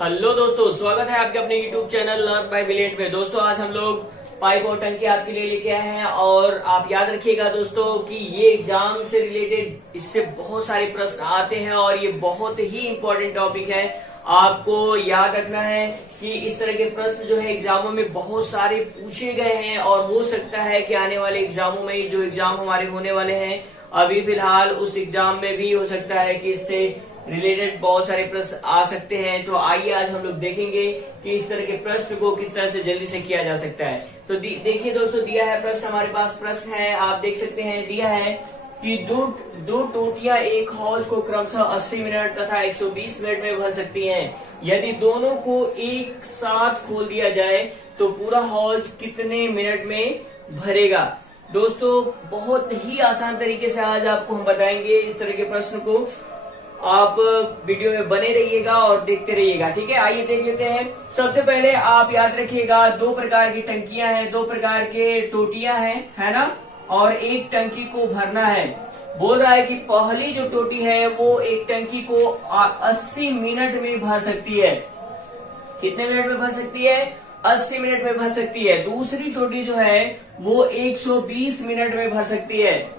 Hello दोस्तों, स्वागत है आपके अपने YouTube channel learn by brilliant में। दोस्तों आज हम लोग पाइप और टंकी आपके लिए लेके आए हैं और आप याद रखिएगा दोस्तों कि ये एग्जाम से रिलेटेड इससे बहुत सारे प्रश्न आते हैं और ये बहुत ही इंपॉर्टेंट टॉपिक है। आपको याद रखना है कि इस तरह के प्रश्न जो है एग्जामों में बहुत सारे पूछे गए हैं और हो सकता है कि आने वाले एग्जामों में जो एग्जाम हमारे होने वाले हैं अभी फिलहाल उस एग्जाम में भी हो सकता है कि इससे रिलेटेड बहुत सारे प्रश्न आ सकते हैं। तो आइए आज हम लोग देखेंगे कि इस तरह के प्रश्न को किस तरह से जल्दी से किया जा सकता है। तो देखिए दोस्तों, दिया है प्रश्न, हमारे पास प्रश्न है, आप देख सकते हैं। दिया है कि दो टोटियां एक हौज को क्रमशः 80 मिनट तथा 120 मिनट में भर सकती हैं। यदि दोनों को एक साथ खोल दिया जाए तो पूरा हौज कितने मिनट में भरेगा। दोस्तों बहुत ही आसान तरीके से आज आपको हम बताएंगे इस तरह के प्रश्न को। आप वीडियो में बने रहिएगा और देखते रहिएगा, ठीक है। आइए देख लेते हैं। सबसे पहले आप याद रखिएगा, दो प्रकार की टंकियां हैं, दो प्रकार के टोटियां हैं, है ना, और एक टंकी को भरना है। बोल रहा है कि पहली जो टोटी है वो एक टंकी को 80 मिनट में भर सकती है। कितने मिनट में भर सकती है? 80 मिनट में भर सकती है। दूसरी टोटी जो है वो 120 मिनट में भर सकती है।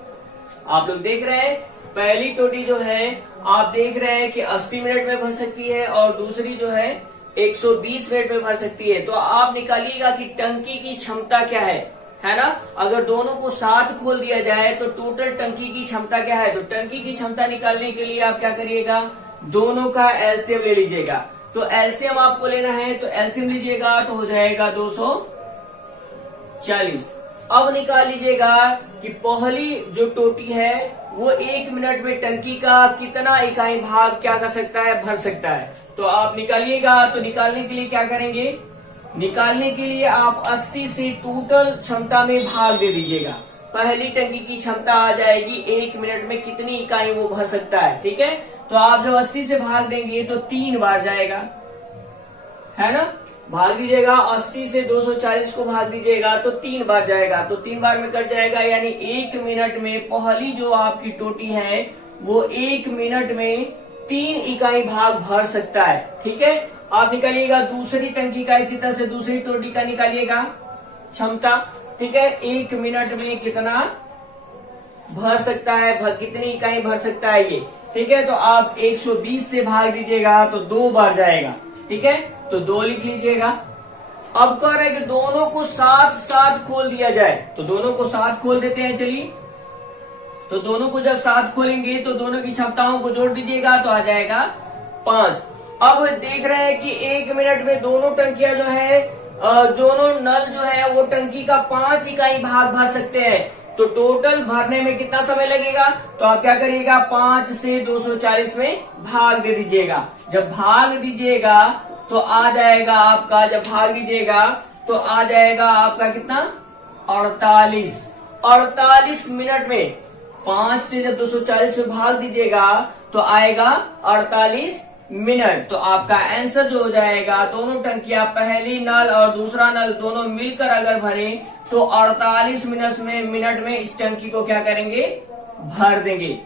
आप लोग देख रहे हैं, पहली टोटी जो है आप देख रहे हैं कि 80 मिनट में भर सकती है और दूसरी जो है 120 मिनट में भर सकती है। तो आप निकालिएगा कि टंकी की क्षमता क्या है ना। अगर दोनों को साथ खोल दिया जाए तो टोटल टंकी की क्षमता क्या है। तो टंकी की क्षमता निकालने के लिए आप क्या करिएगा, दोनों का एलसीएम ले लीजिएगा। तो एलसीएम आपको लेना है, तो एलसीएम लीजिएगा तो हो जाएगा 240। अब निकाल लीजिएगा कि पहली जो टोटी है वो 1 मिनट में टंकी का कितना इकाई भाग क्या कर सकता है, भर सकता है। तो आप निकालिएगा। तो निकालने के लिए क्या करेंगे, निकालने के लिए आप 80 से टोटल क्षमता में भाग दे दीजिएगा। पहली टंकी की क्षमता आ जाएगी 1 मिनट में कितनी इकाई वो भर सकता है, ठीक है। तो आप जब 80 से भाग देंगे तो 3 बार जाएगा, है ना। भाग दीजिएगा 80 से 240 को भाग दीजिएगा तो 3 बार जाएगा, तो 3 बार में कट जाएगा। यानी 1 मिनट में पहली जो आपकी टोटी है वो 1 मिनट में 3 इकाई भाग भर सकता है, ठीक है। आप निकालिएगा दूसरी टंकी का, इसी तरह से दूसरी टोटी का निकालिएगा क्षमता, ठीक है। 1 मिनट में कितना भर सकता है, कितनी इकाई भर सकता है ये, ठीक है। तो आप 120 से भाग दीजिएगा तो 2 बार जाएगा, ठीक है। तो 2 लिख लीजिएगा। अब कह रहे हैं कि दोनों को साथ साथ खोल दिया जाए, तो दोनों को साथ खोल देते हैं। चलिए, तो दोनों को जब साथ खोलेंगे तो दोनों की क्षमताओं को जोड़ दीजिएगा तो आ जाएगा 5। अब देख रहे हैं कि 1 मिनट में दोनों टंकियां जो है, दोनों नल जो है वो टंकी का 5 इकाई भाग भर सकते हैं। तो टोटल भरने में कितना समय लगेगा, तो आप क्या करिएगा, 5 से 240 में भाग दे दीजिएगा। जब भाग दीजिएगा तो आ जाएगा आपका, जब भाग दीजिएगा तो आ जाएगा आपका कितना, 48 मिनट में। 5 से जब 240 में भाग दीजिएगा तो आएगा 48 मिनट। तो आपका आंसर जो हो जाएगा, दोनों टंकियां पहली नल और दूसरा नल दोनों मिलकर अगर भरे तो 48 मिनट में इस टंकी को क्या करेंगे, भर देंगे।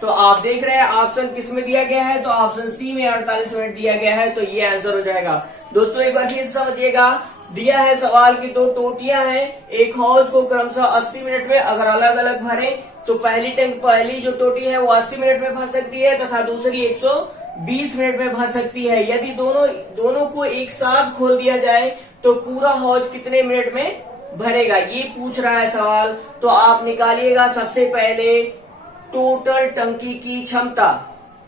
तो आप देख रहे हैं ऑप्शन किस में दिया गया है, तो ऑप्शन सी में 48 मिनट दिया गया है। तो ये आंसर हो जाएगा। दोस्तों एक बार फिर समझिएगा, दिया है सवाल की 2 टोटियां हैं, एक हौज को क्रमशः 80 मिनट में अगर अलग अलग भरे तो पहली जो टोटी है वो 80 मिनट में भर सकती है तथा दूसरी 120 मिनट में भर सकती है। यदि दोनों को एक साथ खोल दिया जाए तो पूरा हौज कितने मिनट में भरेगा, ये पूछ रहा है सवाल। तो आप निकालिएगा सबसे पहले टोटल टंकी की क्षमता,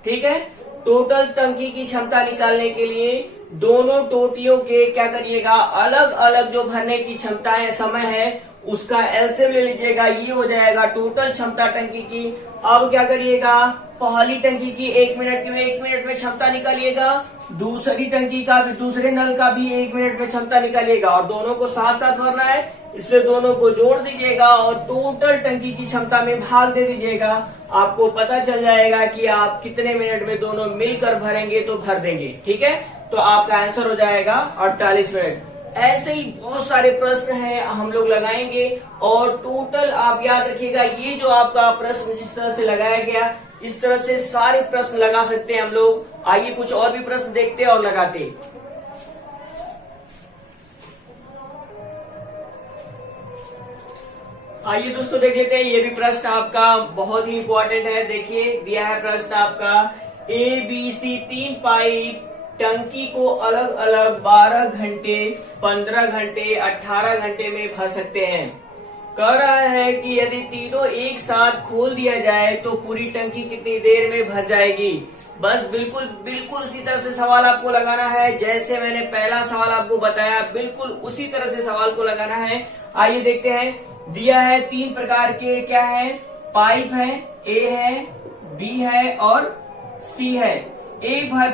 ठीक है। टोटल टंकी की क्षमता निकालने के लिए दोनों टोटियों के क्या करिएगा, अलग अलग जो भरने की क्षमता है, समय है, उसका एलसीएम ले लीजिएगा। ये हो जाएगा टोटल क्षमता टंकी की। अब क्या करिएगा, पहली टंकी की 1 मिनट में क्षमता निकालिएगा, दूसरी टंकी का भी, दूसरे नल का भी 1 मिनट में क्षमता निकालिएगा और दोनों को साथ साथ भरना है, इसलिए दोनों को जोड़ दीजिएगा और टोटल टंकी की क्षमता में भाग दे दीजिएगा। आपको पता चल जाएगा कि आप कितने मिनट में दोनों मिलकर भरेंगे तो भर देंगे, ठीक है। तो आपका आंसर हो जाएगा 48 मिनट। ऐसे ही बहुत सारे प्रश्न हैं हम लोग लगाएंगे और टोटल आप याद रखिएगा, ये जो आपका प्रश्न जिस तरह से लगाया गया इस तरह से सारे प्रश्न लगा सकते हैं हम लोग। आइए कुछ और भी प्रश्न देखते हैं और लगाते हैं। आइए दोस्तों देख लेते हैं, ये भी प्रश्न आपका बहुत ही इंपॉर्टेंट है। देखिए दिया है प्रश्न आपका, ABC 3 पाइप टंकी को अलग अलग 12 घंटे, 15 घंटे, 18 घंटे में भर सकते हैं। कह रहा है कि यदि तीनों एक साथ खोल दिया जाए तो पूरी टंकी कितनी देर में भर जाएगी। बस बिल्कुल बिल्कुल उसी तरह से सवाल आपको लगाना है, जैसे मैंने पहला सवाल आपको बताया, बिल्कुल उसी तरह से सवाल को लगाना है। आइए देखते हैं। दिया है 3 प्रकार के क्या है, पाइप है, ए है, बी है और सी है। ए भर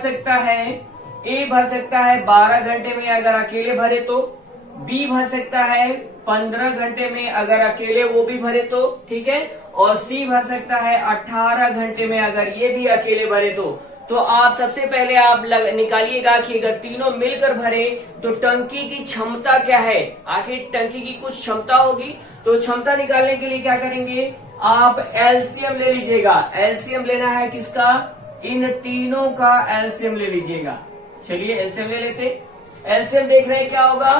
सकता है 12 घंटे में अगर अकेले भरे तो, बी भर सकता है 15 घंटे में अगर अकेले वो भी भरे तो, ठीक है, और सी भर सकता है 18 घंटे में अगर ये भी अकेले भरे तो आप सबसे पहले आप निकालिएगा कि अगर तीनों मिलकर भरे तो टंकी की क्षमता क्या है। आखिर टंकी की कुछ क्षमता होगी, तो क्षमता निकालने के लिए क्या करेंगे, आप एलसीएम ले लीजिएगा। एलसीएम लेना है किसका, इन तीनों का एलसीएम ले लीजिएगा। चलिए एलसीएम ले लेते। एलसीएम देख रहे हैं क्या होगा,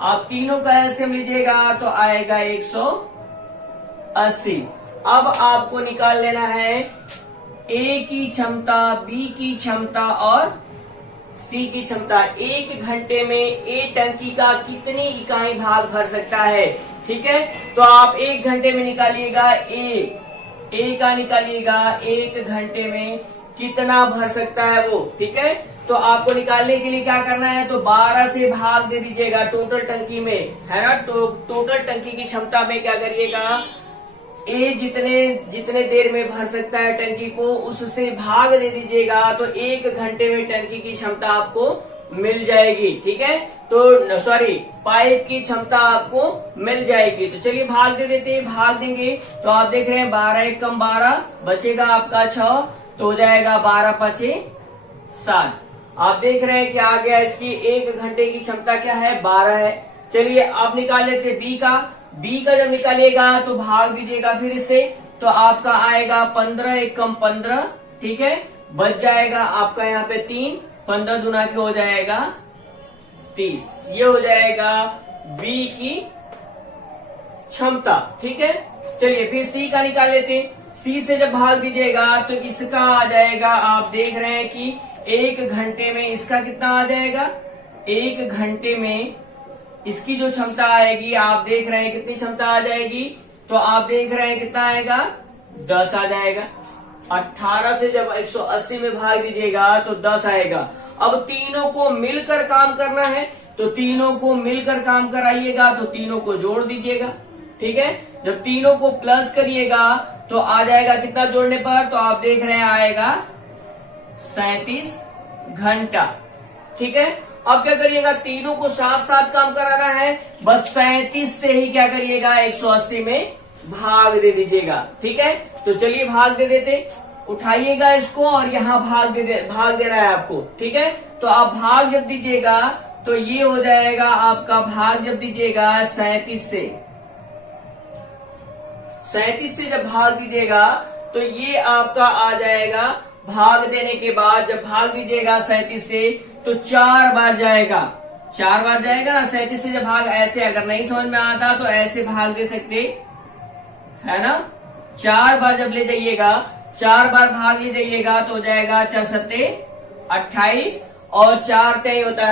आप तीनों का एलसीएम लीजिएगा तो आएगा 180। अब आपको निकाल लेना है ए की क्षमता, बी की क्षमता और सी की क्षमता। 1 घंटे में ए टंकी का कितनी इकाई भाग भर सकता है, ठीक है। तो आप 1 घंटे में निकालिएगा, ए का निकालिएगा 1 घंटे में कितना भर सकता है वो, ठीक है। तो आपको निकालने के लिए क्या करना है, तो 12 से भाग दे दीजिएगा टोटल टंकी में, है ना। तो टोटल टंकी की क्षमता में क्या करिएगा, ए जितने देर में भर सकता है टंकी को उससे भाग दे दीजिएगा, तो 1 घंटे में टंकी की क्षमता आपको मिल जाएगी, ठीक है। तो सॉरी, पाइप की क्षमता आपको मिल जाएगी। तो चलिए भाग दे देते हैं, भाग देंगे तो आप देख रहे हैं 12 1 कम 12 बचेगा आपका 6, तो हो जाएगा 12 5 7। आप देख रहे हैं कि आ गया, इसकी 1 घंटे की क्षमता क्या है, 12 है। चलिए आप निकाल लेते बी का। बी का जब निकालिएगा तो भाग दीजिएगा फिर इससे, तो आपका आएगा 15 1 कम 15, ठीक है, बच जाएगा आपका यहाँ पे 3, 15 दूना के हो जाएगा 30। ये हो जाएगा बी की क्षमता, ठीक है। चलिए फिर सी का निकाल लेते हैं। सी से जब भाग दीजिएगा तो इसका आ जाएगा, आप देख रहे हैं कि 1 घंटे में इसका कितना आ जाएगा, 1 घंटे में इसकी जो क्षमता आएगी, आप देख रहे हैं कितनी क्षमता आ जाएगी, तो आप देख रहे हैं कितना आएगा, 10 आ जाएगा। 18 से जब 180 में भाग दीजिएगा तो 10 आएगा। अब तीनों को मिलकर काम करना है, तो तीनों को मिलकर काम कराइएगा तो तीनों को जोड़ दीजिएगा, ठीक है। जब तीनों को प्लस करिएगा तो आ जाएगा कितना जोड़ने पर, तो आप देख रहे हैं आएगा 37 घंटा, ठीक है। अब क्या करिएगा, तीनों को साथ साथ काम कराना है, बस 37 से ही क्या करिएगा 180 में भाग दे दीजिएगा, ठीक है। तो चलिए भाग दे देते, उठाइएगा इसको और यहाँ भाग दे रहा है आपको, ठीक है। तो आप भाग जब दीजिएगा तो ये हो जाएगा आपका, भाग जब दीजिएगा 37 से जब भाग दीजिएगा तो ये आपका आ जाएगा, भाग देने के बाद जब भाग दीजिएगा 37 से तो 4 बार जाएगा, 4 बार जाएगा ना। 37 से जब भाग, ऐसे अगर नहीं समझ में आता तो ऐसे भाग दे सकते है ना। 4 बार जब ले जाइएगा, 4 बार भाग ले जाइएगा तो हो जाएगा 4 7 28 और 4 3 होता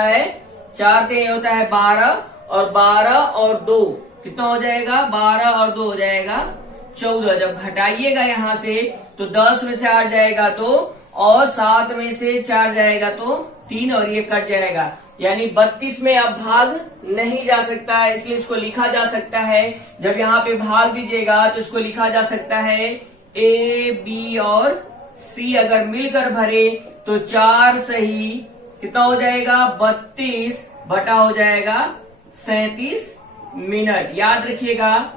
है 12 और 12 और 2 कितना हो जाएगा, 12 और 2 हो जाएगा 14। जब घटाइएगा यहाँ से तो 10 में से 8 जाएगा 2 और 7 में से 4 जाएगा तो 3 और ये कट जाएगा, यानी 32 में अब भाग नहीं जा सकता है, इसलिए इसको लिखा जा सकता है। जब यहाँ पे भाग दीजिएगा तो इसको लिखा जा सकता है ए बी और सी अगर मिलकर भरे तो 4 सही कितना हो जाएगा, 32 बटा हो जाएगा 37 मिनट। याद रखिएगा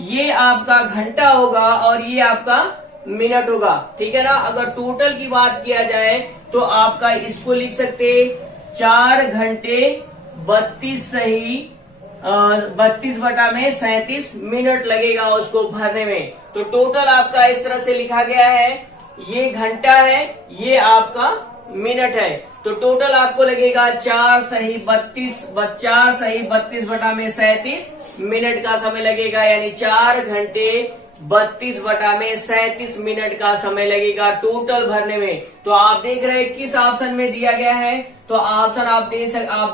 ये आपका घंटा होगा और ये आपका मिनट होगा, ठीक है ना। अगर टोटल की बात किया जाए तो आपका इसको लिख सकते 4 घंटे 32 सही 32/37 मिनट लगेगा उसको भरने में। तो टोटल आपका इस तरह से लिखा गया है, ये घंटा है, ये आपका मिनट है। तो टोटल आपको लगेगा 4 सही 32/37 मिनट का समय लगेगा, यानी 4 घंटे 32/37 मिनट का समय लगेगा टोटल भरने में। तो आप देख रहे हैं किस ऑप्शन में दिया गया है। तो ऑप्शन आप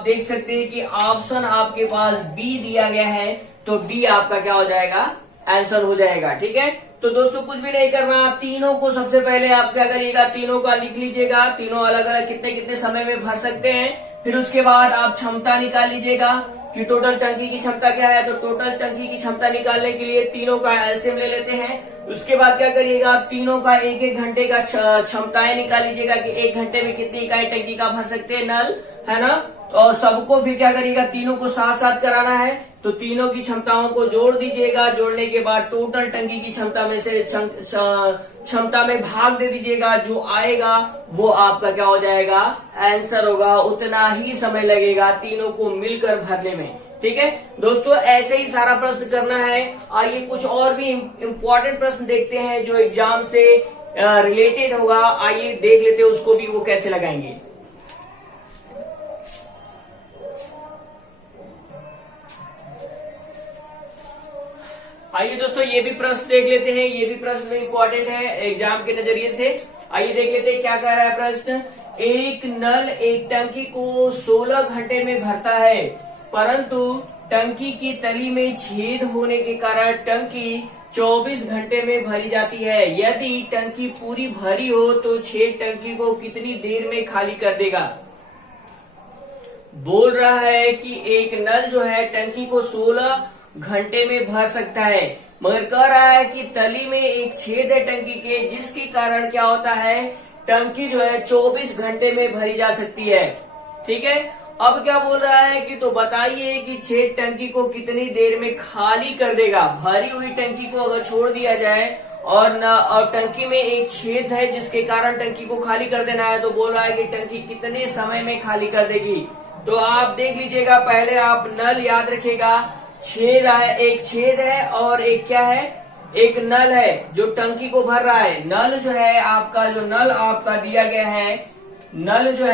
देख सकते हैं कि ऑप्शन आपके पास बी दिया गया है। तो बी आपका क्या हो जाएगा, आंसर हो जाएगा। ठीक है, तो दोस्तों कुछ भी नहीं करना, आप तीनों को सबसे पहले आप क्या करिएगा, तीनों का लिख लीजिएगा, तीनों अलग अलग कितने कितने समय में भर सकते हैं। फिर उसके बाद आप क्षमता निकाल लीजिएगा कि टोटल टंकी की क्षमता क्या है। तो टोटल टंकी की क्षमता निकालने के लिए तीनों का एलसीएम ले लेते हैं। उसके बाद क्या करिएगा, तीनों का एक एक घंटे का क्षमताएं निकाल लीजिएगा कि एक घंटे में कितनी इकाई टंकी का भर सकते हैं नल, है ना। तो सबको फिर क्या करिएगा, तीनों को साथ साथ कराना है। तो तीनों की क्षमताओं को जोड़ दीजिएगा, जोड़ने के बाद टोटल टंकी की क्षमता में से क्षमता में भाग दे दीजिएगा, जो आएगा वो आपका क्या हो जाएगा, आंसर होगा। उतना ही समय लगेगा तीनों को मिलकर भरने में। ठीक है दोस्तों, ऐसे ही सारा प्रश्न करना है। आइए कुछ और भी इम्पोर्टेंट प्रश्न देखते हैं जो एग्जाम से रिलेटेड होगा। आइए देख लेते हैं उसको भी, वो कैसे लगाएंगे। आइए दोस्तों, ये भी प्रश्न देख लेते हैं। ये भी प्रश्न इम्पोर्टेंट है एग्जाम के नजरिए से। आइए देख लेते हैं क्या कह रहा है प्रश्न। एक नल एक टंकी को 16 घंटे में भरता है, परंतु टंकी की तली में छेद होने के कारण टंकी 24 घंटे में भरी जाती है। यदि टंकी पूरी भरी हो तो छेद टंकी को कितनी देर में खाली कर देगा। बोल रहा है कि एक नल जो है टंकी को 16 घंटे में भर सकता है, मगर कह रहा है कि तली में एक छेद है टंकी के, जिसके कारण क्या होता है, टंकी जो है 24 घंटे में भरी जा सकती है। ठीक है, अब क्या बोल रहा है कि तो बताइए कि छेद टंकी को कितनी देर में खाली कर देगा। भरी हुई टंकी को अगर छोड़ दिया जाए और टंकी में एक छेद है जिसके कारण टंकी को खाली कर देना है, तो बोल रहा है कि टंकी कितने समय में खाली कर देगी। तो आप देख लीजिएगा, पहले आप नल याद रखिएगा, छेद है, एक छेद है और एक क्या है, एक नल है जो टंकी को भर रहा है। नल जो है आपका, जो नल आपका दिया गया है, नल जो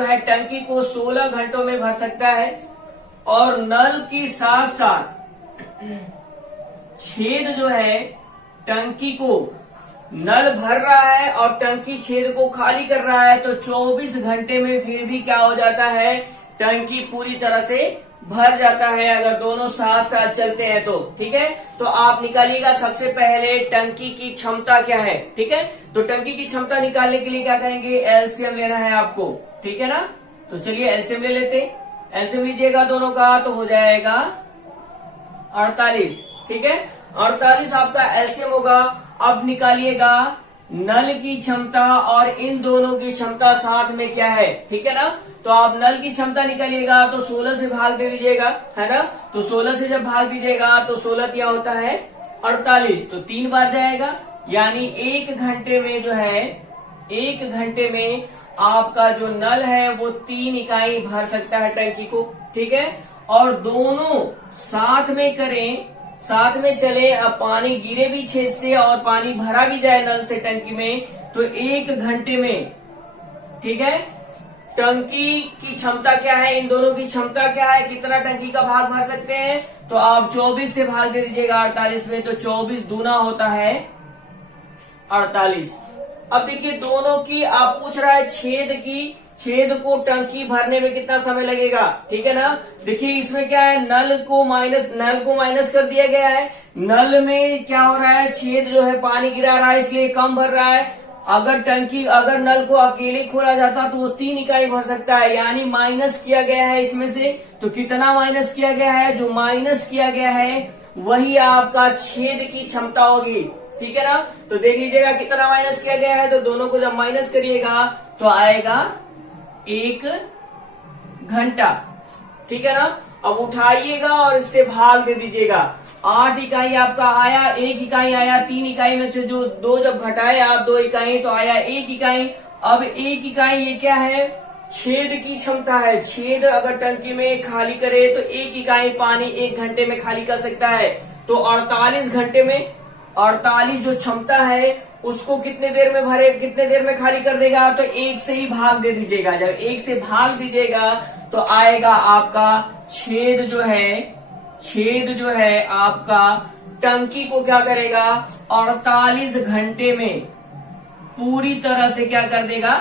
है टंकी को 16 घंटों में भर सकता है, और नल की साथ साथ छेद जो है टंकी को, नल भर रहा है और टंकी छेद को खाली कर रहा है, तो 24 घंटे में फिर भी क्या हो जाता है, टंकी पूरी तरह से भर जाता है, अगर दोनों साथ साथ चलते हैं तो। ठीक है, तो आप निकालिएगा सबसे पहले टंकी की क्षमता क्या है। ठीक है, तो टंकी की क्षमता निकालने के लिए क्या करेंगे, एलसीएम लेना है आपको। ठीक है ना, तो चलिए एलसीएम ले लेते। एलसीएम लीजिएगा दोनों का, तो हो जाएगा 48। ठीक है, 48 आपका एलसीएम होगा। अब निकालिएगा नल की क्षमता और इन दोनों की क्षमता साथ में क्या है। ठीक है ना, तो आप नल की क्षमता निकालिएगा तो 16 से भाग दे दीजिएगा, है ना। तो 16 से जब भाग दीजिएगा तो 16 क्या होता है, 48, तो 3 बार जाएगा, यानी 1 घंटे में जो है, 1 घंटे में आपका जो नल है वो 3 इकाई भर सकता है टंकी को। ठीक है, और दोनों साथ में करें, साथ में चले, अब पानी गिरे भी छेद से और पानी भरा भी जाए नल से टंकी में, तो 1 घंटे में, ठीक है, टंकी की क्षमता क्या है, इन दोनों की क्षमता क्या है, कितना टंकी का भाग भर सकते हैं, तो आप 24 से भाग दे दीजिएगा 48 में, तो 24 दूना होता है 48। अब देखिए दोनों की, आप पूछ रहा है छेद की, छेद को टंकी भरने में कितना समय लगेगा। ठीक है ना, देखिए इसमें क्या है, नल को माइनस कर दिया गया है। नल में क्या हो रहा है, छेद जो है पानी गिरा रहा है, इसलिए कम भर रहा है। अगर नल को अकेले खोला जाता तो वो 3 इकाई भर सकता है, यानी माइनस किया गया है इसमें से। तो कितना माइनस किया गया है, जो माइनस किया गया है वही आपका छेद की क्षमता होगी। ठीक है ना, तो देख लीजिएगा कितना माइनस किया गया है, तो दोनों को जब माइनस करिएगा तो आएगा 1 घंटा। ठीक है ना, अब उठाइएगा और इससे भाग दे दीजिएगा। 8 इकाई आपका आया, 1 इकाई आया, 3 इकाई में से जो 2 जब घटाए आप 2 इकाई, तो आया 1 इकाई। अब 1 इकाई ये क्या है, छेद की क्षमता है। छेद अगर टंकी में खाली करे तो 1 इकाई पानी 1 घंटे में खाली कर सकता है। तो 48 घंटे में 48 जो क्षमता है उसको कितने देर में भरे, कितने देर में खाली कर देगा, तो 1 से ही भाग दे दीजिएगा। जब 1 से भाग दीजिएगा तो आएगा आपका छेद जो है आपका टंकी को क्या करेगा, 48 घंटे में पूरी तरह से क्या कर देगा,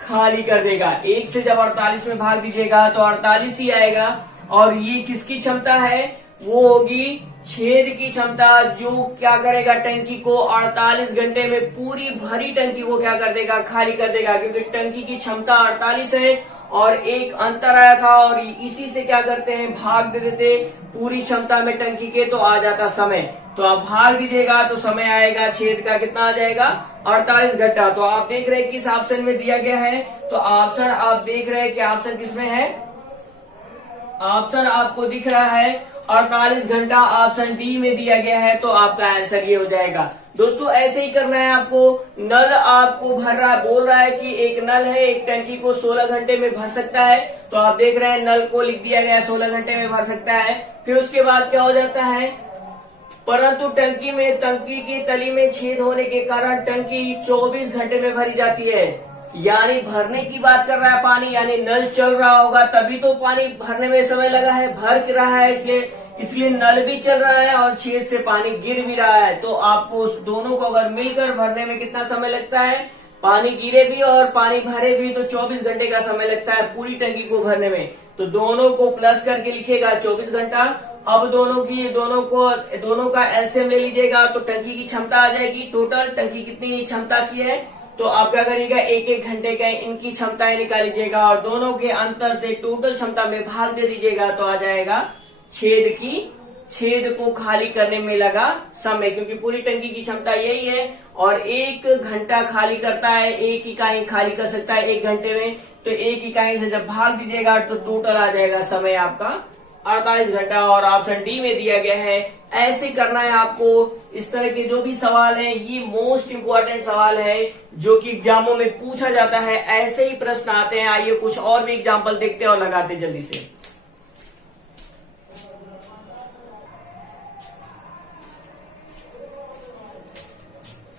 खाली कर देगा। 1 से जब 48 में भाग दीजिएगा तो 48 ही आएगा। और ये किसकी क्षमता है, वो होगी छेद की क्षमता, जो क्या करेगा, टंकी को 48 घंटे में पूरी भरी टंकी को क्या कर देगा, खाली कर देगा। क्योंकि टंकी की क्षमता 48 है और एक अंतर आया था और इसी से क्या करते हैं, भाग दे देते पूरी क्षमता में टंकी के, तो आ जाता समय। तो आप भाग दीजिएगा तो समय आएगा छेद का, कितना आ जाएगा, 48 घंटा। तो आप देख रहे हैं किस ऑप्शन में दिया गया है, तो ऑप्शन आप देख रहे हैं कि ऑप्शन किसमें है, ऑप्शन आपको दिख रहा है 48 घंटा, ऑप्शन डी में दिया गया है। तो आपका आंसर ये हो जाएगा। दोस्तों ऐसे ही करना है आपको। नल आपको भर रहा है, बोल रहा है कि एक नल है, एक टंकी को 16 घंटे में भर सकता है। तो आप देख रहे हैं नल को लिख दिया गया 16 घंटे में भर सकता है। फिर उसके बाद क्या हो जाता है, परंतु टंकी की तली में छेद होने के कारण टंकी 24 घंटे में भरी जाती है। यानी भरने की बात कर रहा है पानी, यानी नल चल रहा होगा तभी तो पानी भरने में समय लगा है, भर रहा है इसलिए नल भी चल रहा है और छेद से पानी गिर भी रहा है। तो आपको उस दोनों को अगर मिलकर भरने में कितना समय लगता है, पानी गिरे भी और पानी भरे भी तो 24 घंटे का समय लगता है पूरी टंकी को भरने में। तो दोनों को प्लस करके लिखिएगा 24 घंटा। अब दोनों का एलसीएम ले लीजिएगा तो टंकी की क्षमता आ जाएगी। टोटल टंकी कितनी क्षमता की है, तो आप क्या करिएगा, 1-1 घंटे का इनकी क्षमताएं निकाल लीजिएगा और दोनों के अंतर से टोटल क्षमता में भाग दे दीजिएगा। तो आ जाएगा छेद को खाली करने में लगा समय, क्योंकि पूरी टंकी की क्षमता यही है और 1 घंटा खाली करता है, 1 इकाई खाली कर सकता है 1 घंटे में। तो 1 इकाई से जब भाग दीजिएगा तो टोटल आ जाएगा समय आपका 48 घंटा और ऑप्शन डी में दिया गया है। ऐसे करना है आपको। इस तरह के जो भी सवाल हैं ये मोस्ट इम्पोर्टेंट सवाल है जो कि एग्जामों में पूछा जाता है। ऐसे ही प्रश्न आते हैं। आइए कुछ और भी एग्जाम्पल देखते हैं और लगाते हैं जल्दी से।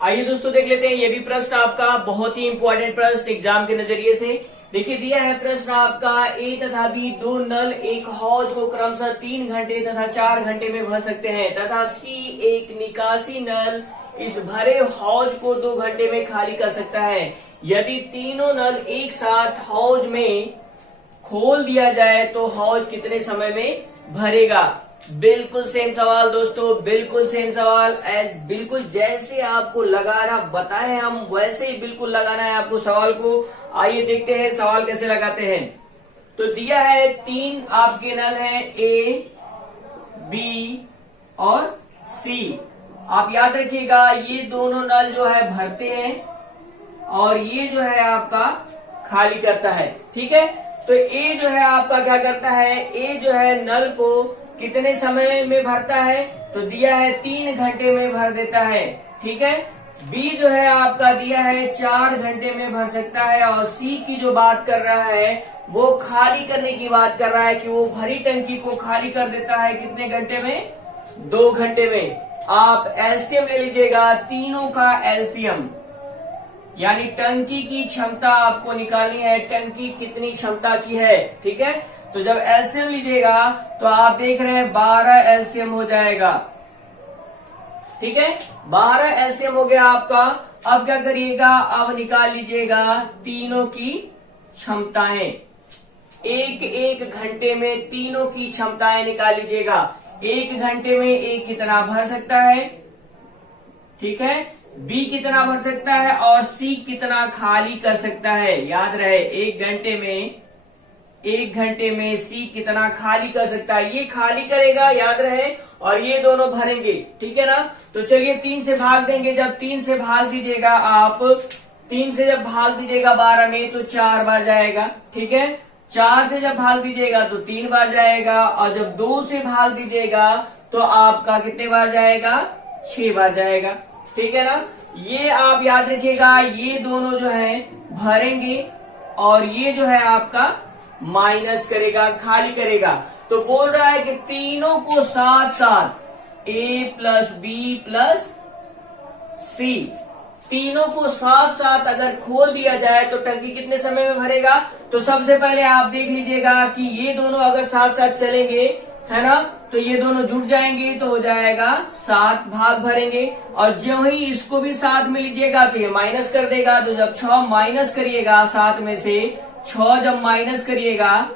आइए दोस्तों देख लेते हैं ये भी प्रश्न आपका बहुत ही इंपॉर्टेंट प्रश्न एग्जाम के नजरिए से। देखिए दिया है प्रश्न आपका, ए तथा बी दो नल एक हौज को क्रमशः 3 घंटे तथा 4 घंटे में भर सकते हैं तथा सी एक निकासी नल इस भरे हौज को 2 घंटे में खाली कर सकता है। यदि तीनों नल एक साथ हौज में खोल दिया जाए तो हौज कितने समय में भरेगा। बिल्कुल सेम सवाल दोस्तों, बिल्कुल सेम सवाल। बिल्कुल जैसे आपको लगाना बताए हम वैसे ही बिल्कुल लगाना है आपको सवाल को। आइए देखते हैं सवाल कैसे लगाते हैं। तो दिया है 3 आपके नल हैं, ए, बी और सी। आप याद रखिएगा ये दोनों नल जो है भरते हैं और ये जो है आपका खाली करता है। ठीक है, तो ए जो है आपका क्या करता है, ए जो है नल को कितने समय में भरता है, तो दिया है 3 घंटे में भर देता है। ठीक है, बी जो है आपका दिया है 4 घंटे में भर सकता है और सी की जो बात कर रहा है वो खाली करने की बात कर रहा है कि वो भरी टंकी को खाली कर देता है कितने घंटे में, 2 घंटे में। आप एलसीएम ले लीजिएगा, तीनों का एलसीएम, यानी टंकी की क्षमता आपको निकालनी है, टंकी कितनी क्षमता की है। ठीक है, तो जब एलसीएम लीजिएगा तो आप देख रहे हैं 12 एलसीएम हो जाएगा। ठीक है, 12 एलसीएम हो गया आपका। अब क्या करिएगा, अब निकाल लीजिएगा तीनों की क्षमताएं। 1-1 घंटे में तीनों की क्षमताएं निकाल लीजिएगा। 1 घंटे में ए कितना भर सकता है, ठीक है, बी कितना भर सकता है और सी कितना खाली कर सकता है। याद रहे 1 घंटे में सी कितना खाली कर सकता है, ये खाली करेगा याद रहे, और ये दोनों भरेंगे। ठीक है ना, तो चलिए 3 से भाग देंगे। जब 3 से भाग दीजिएगा आप, 3 से जब भाग दीजिएगा 12 में तो 4 बार जाएगा। ठीक है, 4 से जब भाग दीजिएगा तो 3 बार जाएगा और जब 2 से भाग दीजिएगा तो आपका कितने बार जाएगा, 6 बार जाएगा। ठीक है ना, ये आप याद रखिएगा, ये दोनों जो है भरेंगे और ये जो है आपका माइनस करेगा, खाली करेगा। तो बोल रहा है कि तीनों को साथ साथ ए प्लस बी प्लस सी, तीनों को साथ साथ अगर खोल दिया जाए तो टंकी कितने समय में भरेगा। तो सबसे पहले आप देख लीजिएगा कि ये दोनों अगर साथ साथ चलेंगे, है ना, तो ये दोनों जुड़ जाएंगे तो हो जाएगा 7 भाग भरेंगे। और जो ही इसको भी साथ में लीजिएगा तो ये माइनस कर देगा। तो जब 6 माइनस करिएगा 7 में से, 6 जब माइनस करिएगा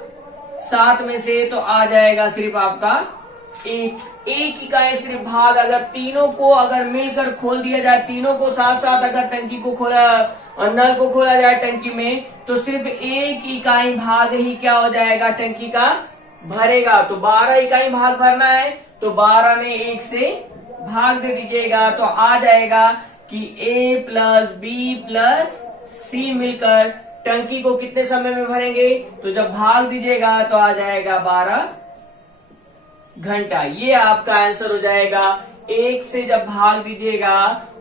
7 में से तो आ जाएगा सिर्फ आपका एक इकाई सिर्फ भाग। अगर तीनों को अगर मिलकर खोल दिया जाए, तीनों को साथ साथ अगर टंकी को खोला, नल को खोला जाए टंकी में, तो सिर्फ एक इकाई भाग ही क्या हो जाएगा, टंकी का भरेगा। तो 12 इकाई भाग भरना है, तो 12 में 1 से भाग दे दीजिएगा तो आ जाएगा कि A प्लस बी प्लस सी मिलकर टंकी को कितने समय में भरेंगे। तो जब भाग दीजिएगा तो आ जाएगा 12 घंटा। ये आपका आंसर हो जाएगा। 1 से जब भाग दीजिएगा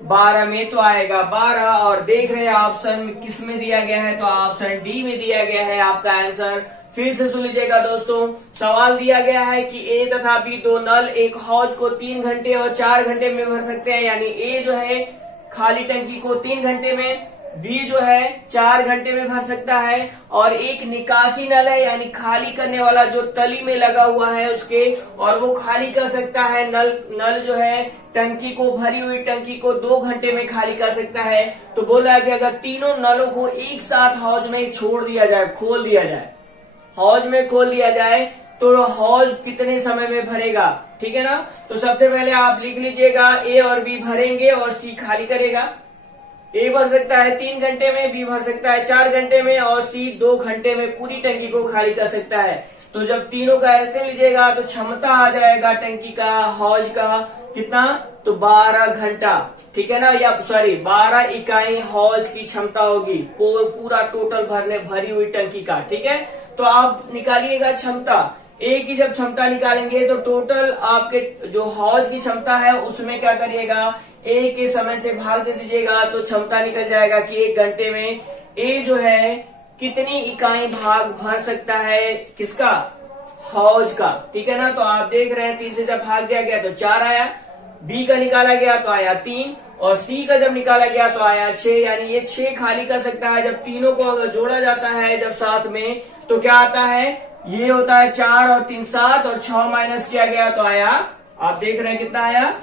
12 में तो आएगा 12। और देख रहे हैं ऑप्शन किस में दिया गया है, तो ऑप्शन डी में दिया गया है आपका आंसर। फिर से सुन लीजिएगा दोस्तों, सवाल दिया गया है कि ए तथा बी दो नल एक हौज को 3 घंटे और 4 घंटे में भर सकते हैं। यानी ए जो है खाली टंकी को 3 घंटे में, बी जो है 4 घंटे में भर सकता है। और एक निकासी नल है, यानी खाली करने वाला जो तली में लगा हुआ है उसके, और वो खाली कर सकता है नल जो है टंकी को, भरी हुई टंकी को 2 घंटे में खाली कर सकता है। तो बोला है कि अगर तीनों नलों को एक साथ हौज में छोड़ दिया जाए, खोल दिया जाए, हौज में खोल दिया जाए तो हौज कितने समय में भरेगा। ठीक है ना। तो सबसे पहले आप लिख लीजिएगा, ए और बी भरेंगे और सी खाली करेगा। ए भर सकता है 3 घंटे में, बी भर सकता है 4 घंटे में और सी 2 घंटे में पूरी टंकी को खाली कर सकता है। तो जब तीनों का ऐसे लीजिएगा तो क्षमता आ जाएगा टंकी का, हौज का कितना, तो 12 घंटा। ठीक है ना, या सॉरी 12 इकाई हौज की क्षमता होगी पूरा टोटल भरी हुई टंकी का। ठीक है, तो आप निकालिएगा क्षमता। ए की जब क्षमता निकालेंगे तो टोटल आपके जो हौज की क्षमता है उसमें क्या करिएगा, ए के समय से भाग दे दीजिएगा तो क्षमता निकल जाएगा कि 1 घंटे में ए जो है कितनी इकाई भाग भर सकता है, किसका, हौज का। ठीक है ना। तो आप देख रहे हैं 3 से जब भाग दिया गया तो 4 आया, बी का निकाला गया तो आया 3, और सी का जब निकाला गया तो आया 6। यानी ये 6 खाली कर सकता है। जब तीनों को अगर जोड़ा जाता है जब साथ में तो क्या आता है, ये होता है 4 और 3 7, और 6 माइनस किया गया तो आया, आप देख रहे हैं कितना आया,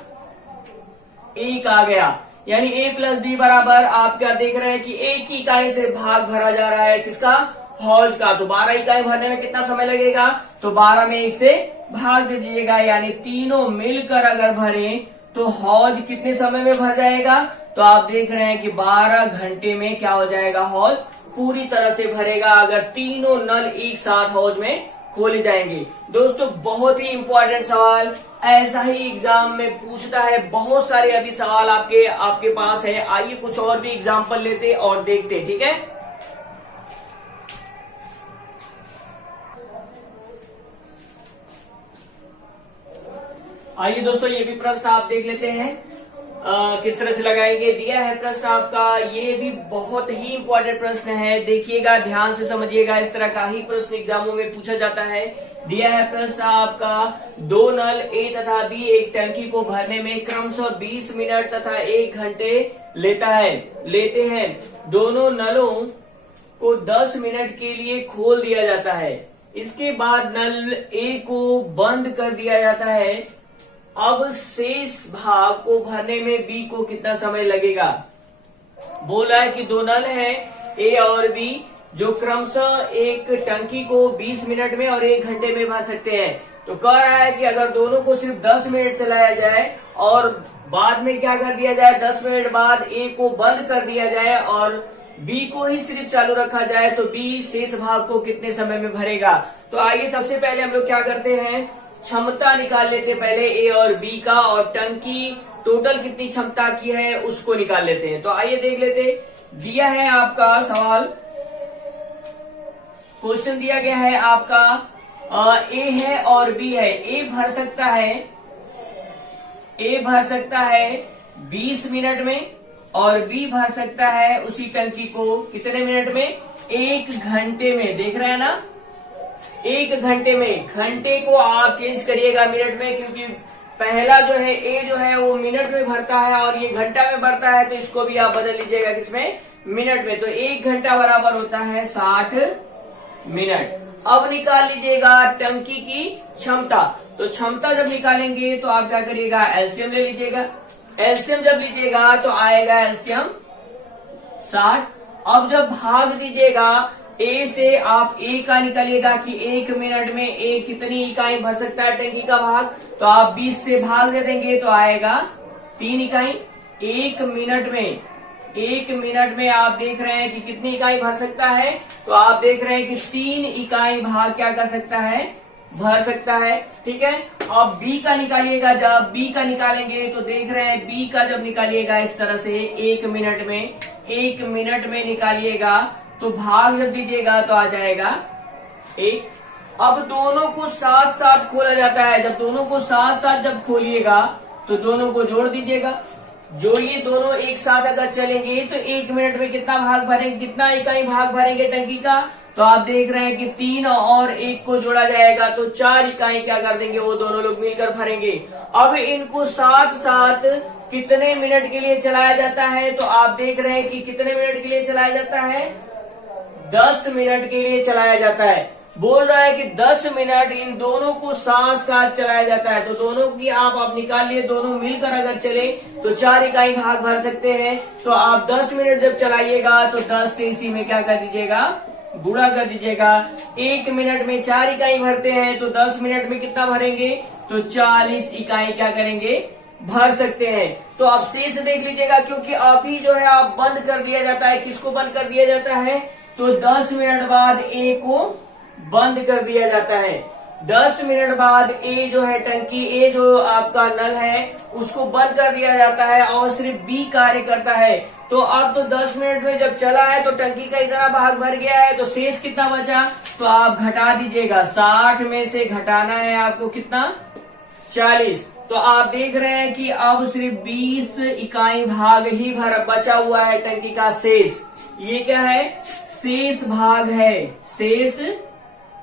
1 आ गया। यानी ए प्लस बी बराबर आप क्या देख रहे हैं कि एक ही इकाई से भाग भरा जा रहा है, किसका, हौज का। तो 12 इकाई भरने में कितना समय लगेगा, तो 12 में 1 से भाग दे दीजिएगा। यानी तीनों मिलकर अगर भरे तो हौज कितने समय में भर जाएगा, तो आप देख रहे हैं कि 12 घंटे में क्या हो जाएगा, हौज पूरी तरह से भरेगा अगर तीनों नल एक साथ हौज में खोले जाएंगे। दोस्तों बहुत ही इंपॉर्टेंट सवाल, ऐसा ही एग्जाम में पूछता है। बहुत सारे अभी सवाल आपके पास है। आइए कुछ और भी एग्जाम्पल लेते और देखते। ठीक है, आइए दोस्तों ये भी प्रश्न आप देख लेते हैं किस तरह से लगाएंगे। दिया है प्रश्न आपका, ये भी बहुत ही इंपॉर्टेंट प्रश्न है, देखिएगा ध्यान से समझिएगा। इस तरह का ही प्रश्न एग्जामों में पूछा जाता है। दिया है प्रश्न आपका, 2 नल ए तथा बी एक टंकी को भरने में क्रमशः 20 मिनट तथा 1 घंटे लेते हैं। दोनों नलों को 10 मिनट के लिए खोल दिया जाता है। इसके बाद नल ए को बंद कर दिया जाता है। अब शेष भाग को भरने में बी को कितना समय लगेगा। बोला है कि 2 नल है ए और बी जो क्रमशः एक टंकी को 20 मिनट में और 1 घंटे में भर सकते हैं। तो कह रहा है कि अगर दोनों को सिर्फ 10 मिनट चलाया जाए और बाद में क्या कर दिया जाए, 10 मिनट बाद ए को बंद कर दिया जाए और बी को ही सिर्फ चालू रखा जाए, तो बी शेष भाग को कितने समय में भरेगा। तो आइए सबसे पहले हम लोग क्या करते हैं, क्षमता निकाल लेते पहले ए और बी का, और टंकी टोटल कितनी क्षमता की है उसको निकाल लेते हैं। तो आइए देख लेते। दिया है आपका सवाल, क्वेश्चन दिया गया है आपका, ए है और बी है। ए भर सकता है 20 मिनट में, और बी भर सकता है उसी टंकी को कितने मिनट में? 1 घंटे में। देख रहे हैं ना, 1 घंटे में। घंटे को आप चेंज करिएगा मिनट में, क्योंकि पहला जो है ए जो है वो मिनट में भरता है और ये घंटा में भरता है, तो इसको भी आप बदल लीजिएगा किसमें? मिनट में। तो 1 घंटा बराबर होता है 60 मिनट। अब निकाल लीजिएगा टंकी की क्षमता। तो क्षमता जब निकालेंगे तो आप क्या करिएगा? एलसीएम ले लीजिएगा। एलसीएम जब लीजिएगा तो आएगा एलसीएम 60। अब जब भाग दीजिएगा ए से, आप ए का निकालिएगा कि 1 मिनट में ए कितनी इकाई भर सकता है टंकी का भाग। तो आप 20 से भाग दे देंगे तो आएगा 3 इकाई। 1 मिनट में आप देख रहे हैं कि कितनी इकाई भर सकता है? तो आप देख रहे हैं कि 3 इकाई भाग क्या कर सकता है? भर सकता है। ठीक है। अब बी का निकालिएगा। जब बी का निकालेंगे तो देख रहे हैं बी का जब निकालिएगा इस तरह से 1 मिनट में निकालिएगा तो भाग जब दीजिएगा तो आ जाएगा 1। अब दोनों को साथ साथ खोला जाता है। जब दोनों को साथ साथ जब खोलिएगा तो दोनों को जोड़ दीजिएगा। जोड़िए दोनों एक साथ अगर चलेंगे तो 1 मिनट में कितना भाग भरेंगे, कितना इकाई भाग भरेंगे टंकी का? तो आप देख रहे हैं कि 3 और 1 को जोड़ा जाएगा तो 4 इकाई क्या कर देंगे? वो दोनों लोग मिलकर भरेंगे। अब इनको साथ साथ कितने मिनट के लिए चलाया जाता है? तो आप देख रहे हैं कि कितने मिनट के लिए चलाया जाता है? 10 मिनट के लिए चलाया जाता है। बोल रहा है कि 10 मिनट इन दोनों को साथ साथ चलाया जाता है। तो दोनों की आप निकाल लिए, दोनों मिलकर अगर चले तो 4 इकाई भाग भर सकते हैं। तो आप 10 मिनट जब चलाइएगा तो 10 से इसी में क्या कर दीजिएगा? गुणा कर दीजिएगा। 1 मिनट में 4 इकाई भरते हैं तो 10 मिनट में कितना भरेंगे? तो 40 इकाई क्या करेंगे? भर सकते हैं। तो आप शेष देख लीजिएगा, क्योंकि अभी जो है आप बंद कर दिया जाता है। किसको बंद कर दिया जाता है? तो 10 मिनट बाद ए को बंद कर दिया जाता है। 10 मिनट बाद ए जो है टंकी, ए जो आपका नल है उसको बंद कर दिया जाता है और सिर्फ बी कार्य करता है। तो अब तो 10 मिनट में जब चला है तो टंकी का इतना भाग भर गया है, तो शेष कितना बचा? तो आप घटा दीजिएगा। 60 में से घटाना है आपको कितना? 40। तो आप देख रहे हैं कि अब सिर्फ 20 इकाई भाग ही बचा हुआ है टंकी का शेष। ये क्या है? शेष भाग है। शेष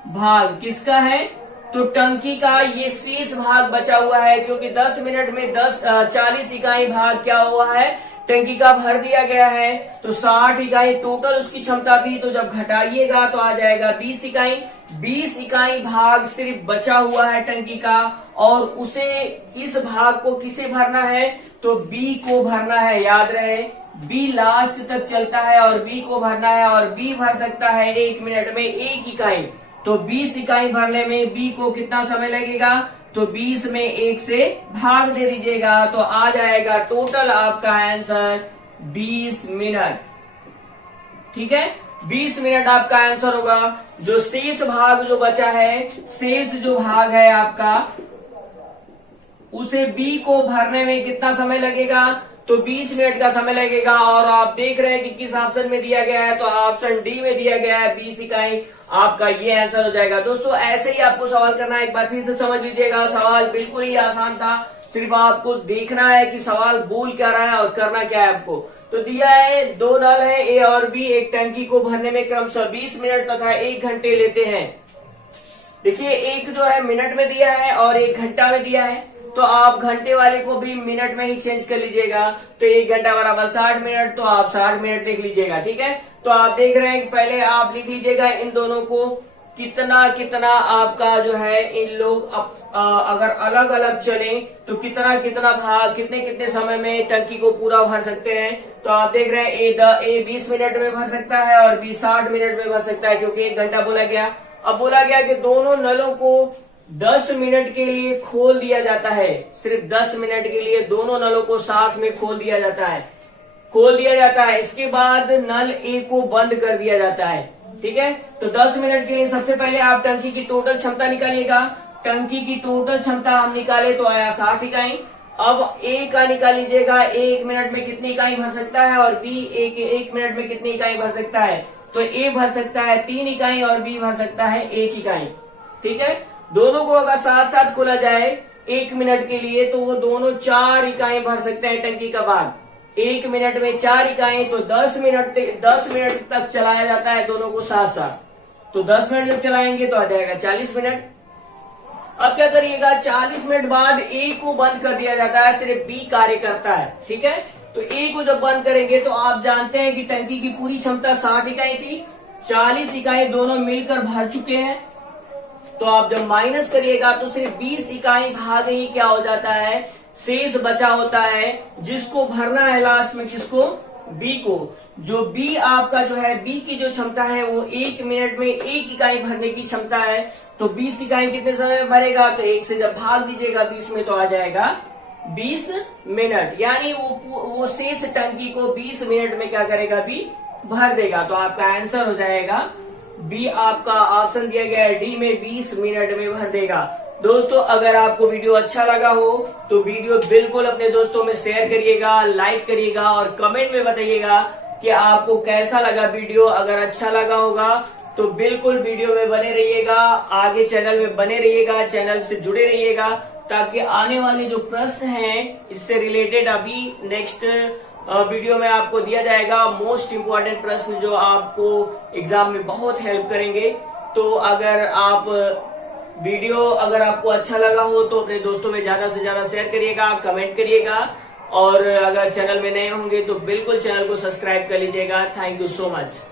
भाग किसका है? तो टंकी का ये शेष भाग बचा हुआ है, क्योंकि 10 मिनट में 40 इकाई भाग क्या हुआ है? टंकी का भर दिया गया है। तो 60 इकाई टोटल उसकी क्षमता थी, तो जब घटाइएगा तो आ जाएगा 20 इकाई। 20 इकाई भाग सिर्फ बचा हुआ है टंकी का, और उसे, इस भाग को किसे भरना है? तो बी को भरना है। याद रहे, बी लास्ट तक चलता है और बी को भरना है, और बी भर सकता है 1 मिनट में 1 इकाई। तो 20 इकाई भरने में बी को कितना समय लगेगा? तो 20 में 1 से भाग दे दीजिएगा तो आ जाएगा टोटल आपका आंसर 20 मिनट। ठीक है, 20 मिनट आपका आंसर होगा। जो शेष भाग जो बचा है, शेष जो भाग है आपका, उसे बी को भरने में कितना समय लगेगा? तो 20 मिनट का समय लगेगा। और आप देख रहे हैं कि किस ऑप्शन में दिया गया है? तो ऑप्शन डी में दिया गया है 20 इकाई। आपका ये आंसर हो जाएगा। दोस्तों ऐसे ही आपको सवाल करना है, एक बार फिर से समझ लीजिएगा। सवाल बिल्कुल ही आसान था, सिर्फ आपको देखना है कि सवाल बोल क्या रहा है और करना क्या है आपको। तो दिया है 2 नल है ए और बी, एक टंकी को भरने में क्रमशः 20 मिनट तथा 1 घंटे लेते हैं। देखिए, एक जो है मिनट में दिया है और 1 घंटा में दिया है, तो आप घंटे वाले को भी मिनट में ही चेंज कर लीजिएगा। तो 1 घंटा बराबर 60 मिनट, तो आप 60 मिनट देख लीजिएगा। ठीक है, तो आप देख रहे हैं कि पहले आप लिख लीजिएगा इन दोनों को कितना कितना आपका जो है, इन लोग अगर अलग अलग चले तो कितना कितना भाग कितने कितने समय में टंकी को पूरा भर सकते हैं। तो आप देख रहे हैं ए 20 मिनट में भर सकता है और बी 60 मिनट में भर सकता है, क्योंकि 1 घंटा बोला गया। अब बोला गया कि दोनों नलों को 10 मिनट के लिए खोल दिया जाता है। सिर्फ 10 मिनट के लिए दोनों नलों को साथ में खोल दिया जाता है। इसके बाद नल ए को बंद कर दिया जाता है। ठीक है, तो 10 मिनट के लिए सबसे पहले आप टंकी की टोटल क्षमता निकालिएगा। टंकी की टोटल क्षमता हम निकाले तो आया 60 इकाई। अब ए का निकाल लीजिएगा, 1 मिनट में कितनी इकाई भर सकता है, और बी एक मिनट में कितनी इकाई भर सकता है। तो ए भर सकता है 3 इकाई और बी भर सकता है 1 इकाई। ठीक है, दोनों को अगर साथ साथ खोला जाए 1 मिनट के लिए तो वो दोनों 4 इकाई भर सकते हैं टंकी का भाग। 1 मिनट में 4 इकाई, तो 10 मिनट तक चलाया जाता है दोनों को साथ साथ। तो 10 मिनट जब चलाएंगे तो आ जाएगा 40 मिनट। अब क्या करिएगा, 40 मिनट बाद ए को बंद कर दिया जाता है, सिर्फ बी कार्य करता है। ठीक है, तो ए को जब बंद करेंगे तो आप जानते हैं कि टंकी की पूरी क्षमता 60 इकाई थी, 40 इकाई दोनों मिलकर भर चुके हैं। तो आप जब माइनस करिएगा तो सिर्फ 20 इकाई भाग ही क्या हो जाता है, शेष बचा होता है, जिसको भरना है लास्ट में, किसको, बी को। जो बी आपका जो है, बी की जो क्षमता है वो 1 मिनट में 1 इकाई भरने की क्षमता है। तो 20 इकाई कितने समय में भरेगा, तो 1 से जब भाग दीजिएगा 20 में तो आ जाएगा 20 मिनट। यानी वो शेष टंकी को 20 मिनट में क्या करेगा, बी भर देगा। तो आपका आंसर हो जाएगा बी, आपका ऑप्शन दिया गया है डी में 20 मिनट में भर देगा। दोस्तों अगर आपको वीडियो अच्छा लगा हो तो वीडियो बिल्कुल अपने दोस्तों में शेयर करिएगा, लाइक करिएगा और कमेंट में बताइएगा कि आपको कैसा लगा वीडियो। अगर अच्छा लगा होगा तो बिल्कुल वीडियो में बने रहिएगा, आगे चैनल में बने रहिएगा, चैनल से जुड़े रहिएगा, ताकि आने वाले जो प्रश्न हैं इससे रिलेटेड अभी नेक्स्ट वीडियो में आपको दिया जाएगा मोस्ट इम्पोर्टेंट प्रश्न जो आपको एग्जाम में बहुत हेल्प करेंगे। तो अगर आपको अच्छा लगा हो तो अपने दोस्तों में ज्यादा से ज्यादा शेयर करिएगा, कमेंट करिएगा, और अगर चैनल में नए होंगे तो बिल्कुल चैनल को सब्सक्राइब कर लीजिएगा। Thank you so much.